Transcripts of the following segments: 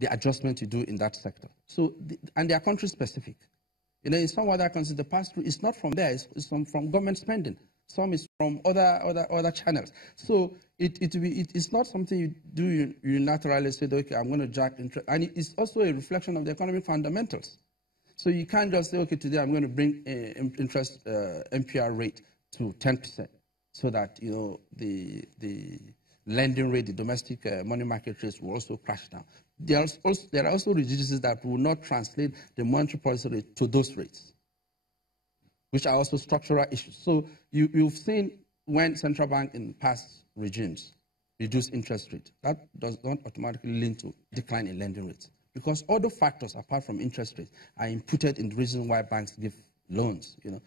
the adjustment you do in that sector. So, and they are country specific. You know, in some other countries, the pass-through is not from there, it's from government spending. Some is from other channels. So it's not something you do unilaterally say, okay, I'm going to jack interest. And it's also a reflection of the economic fundamentals. So you can't just say, okay, today I'm going to bring interest MPR rate to 10%, so that, you know, the lending rate, the domestic money market rates will also crash down. There are also rigidities that will not translate the monetary policy rate to those rates, which are also structural issues. So you've seen when central bank in past regimes reduce interest rate, that does not automatically lead to decline in lending rates, because other factors apart from interest rates are inputted in the reason why banks give loans. You know,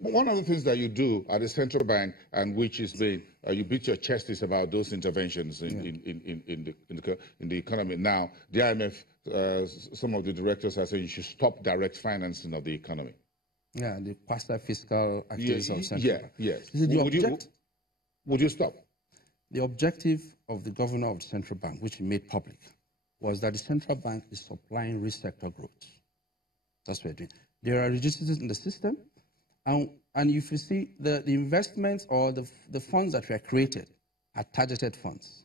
one of the things that you do at the central bank, and which is being you beat your chest, is about those interventions in the economy. Now, the IMF, some of the directors are saying you should stop direct financing of the economy. Yeah, the quasi-fiscal activities of central bank. Yes. Would you stop? The objective of the governor of the central bank, which he made public, was that the central bank is supplying real sector growth. That's what we're doing. There are rigidities in the system, and if you see the investments or the funds that were created are targeted funds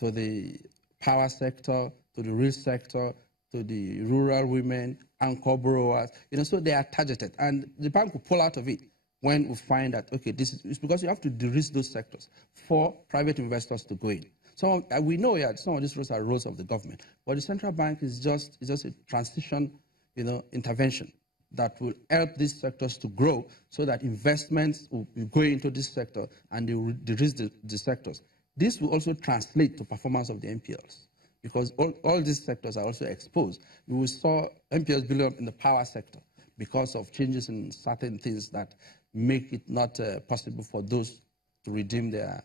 to the power sector, to the real sector, to the rural women, anchor borrowers, you know, so they are targeted. And the bank will pull out of it when we find that, okay, it's because you have to de-risk those sectors for private investors to go in. So we know some of these roles are roles of the government, but the central bank is just a transition, you know, intervention that will help these sectors to grow, so that investments will go into this sector and they will de-risk the sectors. This will also translate to performance of the NPLs, because all these sectors are also exposed. We saw NPLs build up in the power sector because of changes in certain things that make it not possible for those to redeem their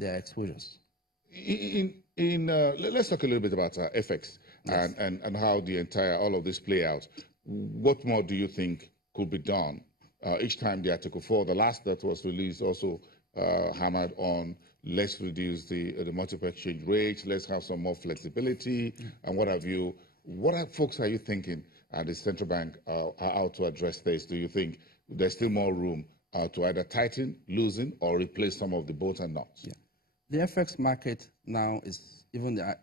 exposures. Let's talk a little bit about FX, yes, and how all of this play out. What more do you think could be done? Each time the Article 4, the last that was released, also hammered on, let's reduce the multiple exchange rates, let's have some more flexibility, and what have you. What folks are you thinking at the central bank how to address this? Do you think there's still more room to either tighten, loosen, or replace some of the bolts and nuts? Yeah. The FX market now is, even the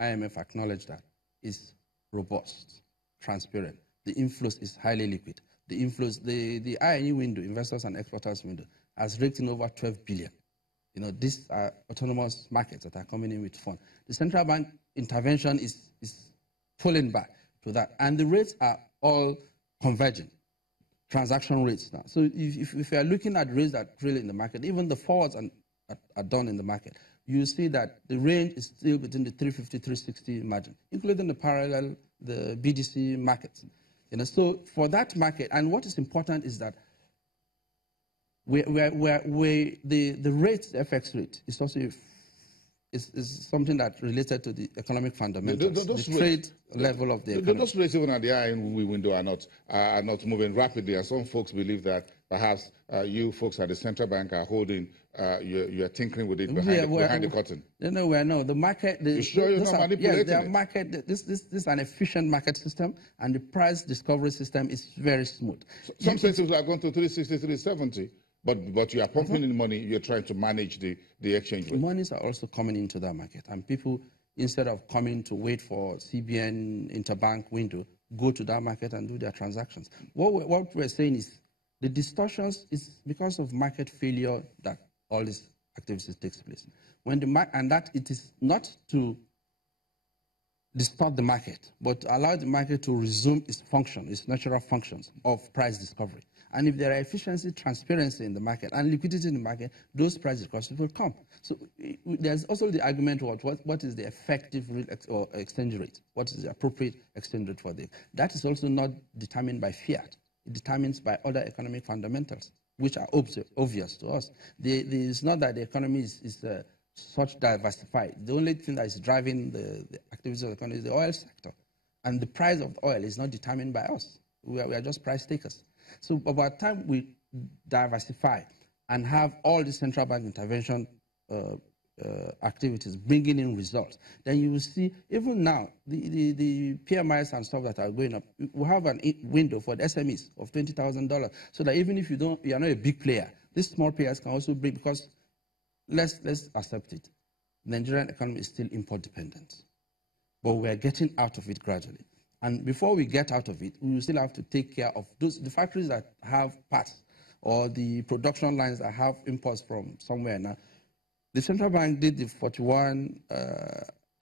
IMF acknowledged that, is robust, transparent. The inflows is highly liquid. The inflows, the INE window, investors and exporters window, has raked in over 12 billion. You know, these are autonomous markets that are coming in with funds. The central bank intervention is pulling back to that, and the rates are all converging. Transaction rates now. So if you are looking at rates that are really in the market, even the forwards are done in the market, you see that the range is still between the 350, 360 margin, including the parallel, the BDC markets. You know, so for that market, and what is important is that the rate, the FX rate, is also is something that related to the economic fundamentals, the trade level of the economy. Those rates, even at the INE window, are not moving rapidly, and some folks believe that perhaps you folks at the central bank are holding, you are tinkering with it behind the curtain. No, the market. You sure you're not manipulating it? Yes, market. This is an efficient market system, and the price discovery system is very smooth. Some sectors are going to 360, 370. But you are pumping in money, you're trying to manage the exchange rate. Monies are also coming into that market, and people, instead of coming to wait for CBN interbank window, go to that market and do their transactions. What we're saying is the distortions is because of market failure that all these activities takes place. And that it is not to distort the market, but allow the market to resume its function, its natural functions of price discovery. And if there are efficiency, transparency in the market, and liquidity in the market, those price discoveries will come. So there's also the argument what is the effective or exchange rate? What is the appropriate exchange rate for this? That is also not determined by fiat. It determines by other economic fundamentals, which are obvious to us. It's not that the economy is such diversified. The only thing that is driving the activities of the economy is the oil sector. And the price of oil is not determined by us. We are just price takers. So by the time we diversify and have all the central bank intervention activities, bringing in results, then you will see, even now, the PMIs and stuff that are going up, we have a window for the SMEs of $20,000, so that even if you are not a big player, these small players can also bring, because let's accept it, the Nigerian economy is still import dependent, but we are getting out of it gradually. And before we get out of it, we will still have to take care of the factories that have parts, or the production lines that have imports from somewhere now. The central bank did the 41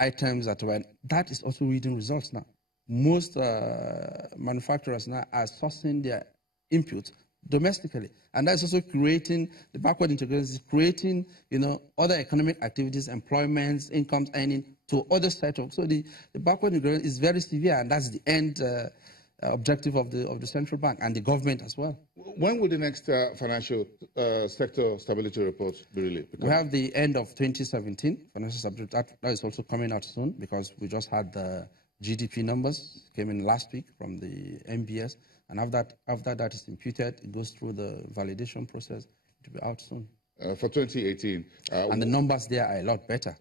items that is also reading results now. Most manufacturers now are sourcing their inputs domestically, and that's also creating, the backward integration is creating, other economic activities, employments, incomes earning to other sectors. So the backward integration is very severe, and that's the end objective of the central bank and the government as well. When will the next financial sector stability report be released? We have the end of 2017 financial stability. That is also coming out soon, because we just had the GDP numbers came in last week from the MBS, and after that is imputed, it goes through the validation process. It will be out soon. For 2018, and the numbers there are a lot better.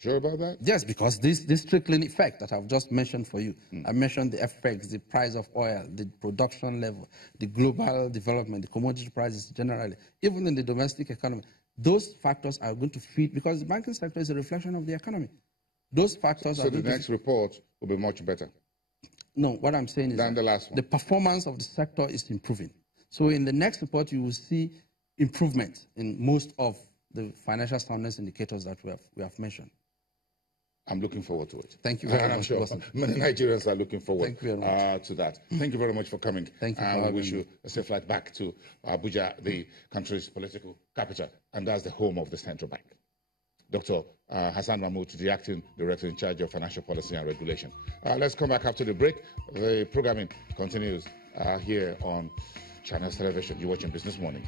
Sure about that? Yes, because this trickling effect that I've just mentioned for you, I mentioned the effects, the price of oil, the production level, the global development, the commodity prices generally, even in the domestic economy. Those factors are going to feed, because the banking sector is a reflection of the economy. Those factors so the next report will be much better. No, what I'm saying is than the last one. The performance of the sector is improving. So in the next report, you will see improvement in most of the financial soundness indicators that we have mentioned. I'm looking forward to it. Thank you very much. I'm sure many Nigerians are looking forward to that. Thank you very much for coming. Thank you. And we wish you a safe flight back to Abuja, the country's political capital, and that's the home of the central bank. Dr. Hassan Mahmoud, the acting director in charge of financial policy and regulation. Let's come back after the break. The programming continues here on Channels Television. You're watching Business Morning.